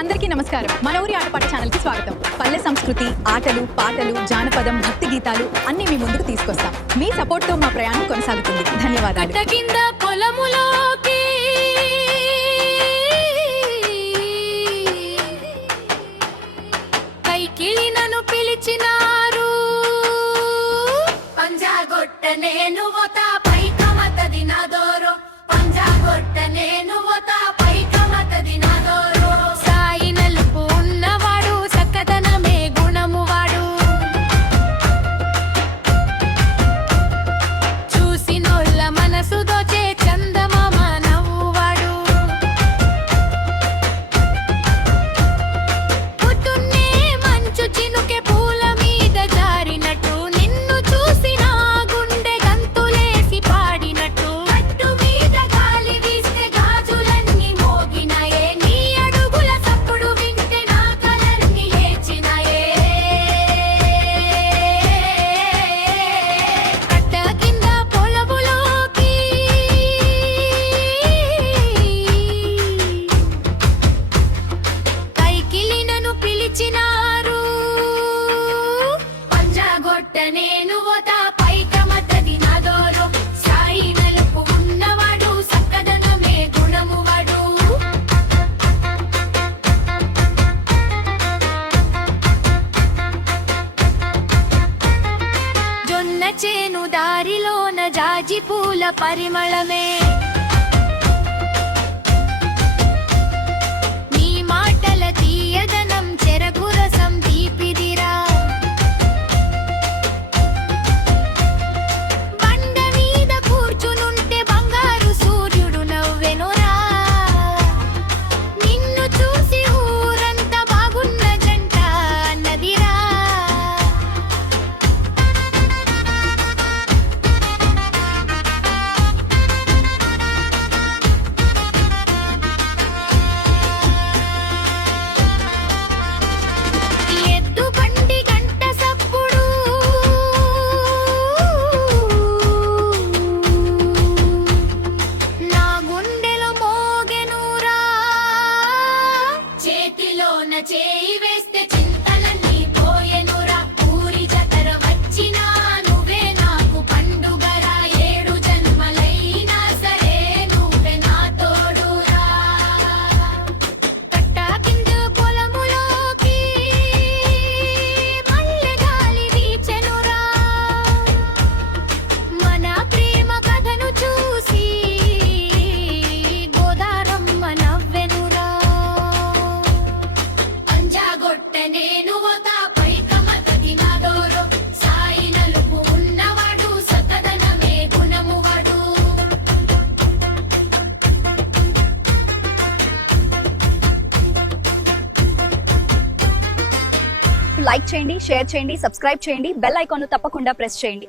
అందరికీ నమస్కారం. మన ఊరి ఆటపాట ఛానల్ కి స్వాగతం. పల్లె సంస్కృతి, ఆటలు, పాటలు, జానపదం, భక్తి గీతాలు అన్ని మీ ముందుకు తీసుకొస్తాం. మీ సపోర్ట్ తో మా ప్రయాణం కొనసాగుతుంది. ధన్యవాదాలు. నన్ను పిలిచినారు పంజాగొట్ట నేను పోతా పైకమతది నాదోరో పంజాగొట్ట నేను పోతా పైకమతది నాదోరో సాయి నలుపు ఉన్నవాడు సక్కదనమే గుణము వాడు చూసినోళ్ళ మనసు దోచే చందమామ నవ్వువాడు పుట్టున్నే మంచు చినుకే పూల మీద జారినట్టు నిన్ను చూసి నా గుండె గంతులేసి పాడినట్టు కట్టు మీద గాలి వీస్తే గాజులన్నీ మోగినాయే నీ అడుగుల సప్పుడు వింటే నా కలన్నీ లేచినాయే కట్ట కింద పొలములోకి కైకిలి నన్ను పిలిచినారు పంజాగొట్ట నేను పోతా పైకమతది నాదోరో సాయి నలుపు ఉన్నవాడు సక్కదనమే గుణము వాడు జొన్న చేను దారిలోన జాజి పూల పరిమళమే నీ మాటల తీయదనం చెరకు రసం తీపిదిరా బండ మీద కూర్చునుంటే బంగారు సూర్యుడు నవ్వెనురా నిన్ను చూసి ఊరంతా బాగున్న జంట అన్నదిరా ఎద్దు బండి గంట సప్పుడు నా గుండెలో మోగెనురా చేతిలోన చేయి వేస్తే చింతలన్నీ పోయెనురా ఊరి జతర వచ్చినా నువ్వే నాకు పండుగరా ఏడు జన్మలైనా సరే నువ్వే నా తోడురా కట్ట కింద పొలములోకి మల్లె గాలి వీచెనురా మన ప్రేమ కథను చూసి గోదారమ్మ నవ్వెనురా పంజాగొట్ట నేను పోతా పైకమతది నాదోరో సాయి నలుపు ఉన్నవాడు సకదనమే గుణము వాడు లైక్ చేయండి, షేర్ చేయండి, సబ్స్క్రైబ్ చేయండి, బెల్ ఐకాన్ తప్పకుండా ప్రెస్ చేయండి.